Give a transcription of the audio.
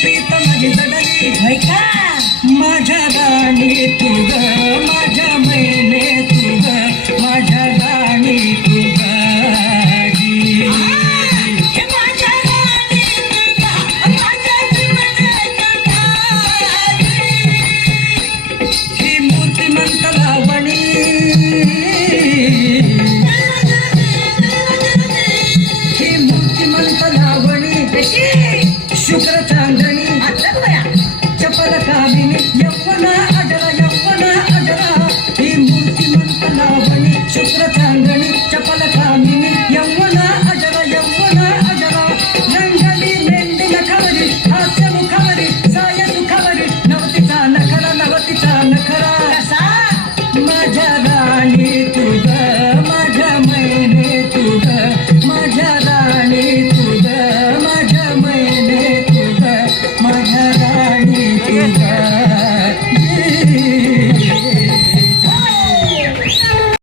प्रीत माझी जडली होय का माझ्या राणी तू ग माझ्या मैने तू ग माझ्या राणी तू ग हे माझ्या राणी तुझा माझ्या जीवनाचा ही मूर्तिमंत लावणी ही मूर्तिमंत लावणी कशी शुक्र चांद